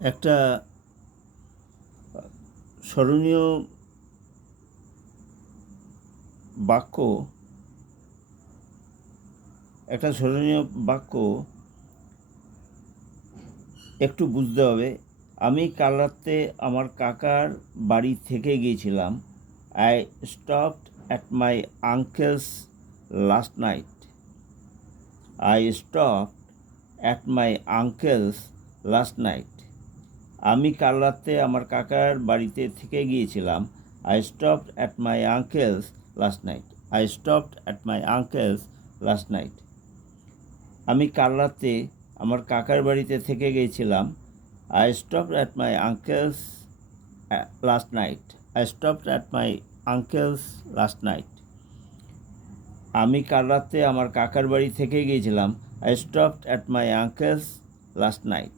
একটা স্মরণীয় বাক্য একটা স্মরণীয় বাক্য একটু বুঝতে হবে। আমি কাল রাতে আমার কাকার বাড়ি থেকে গিয়েছিলাম। I stopped at my uncle's last night. I stopped at my uncle's last night. আমি কাল রাতে আমার কাকার বাড়িতে থেকে গিয়েছিলাম। I stopped at my uncle's last night. I stopped at my uncle's last night. আমি কাল রাতে আমার কাকার বাড়িতে থেকে গিয়েছিলাম। I stopped at my uncle's last night. I stopped at my uncle's last night. আমি কাল রাতে আমার কাকার বাড়ি থেকে গিয়েছিলাম। I stopped at my uncle's last night.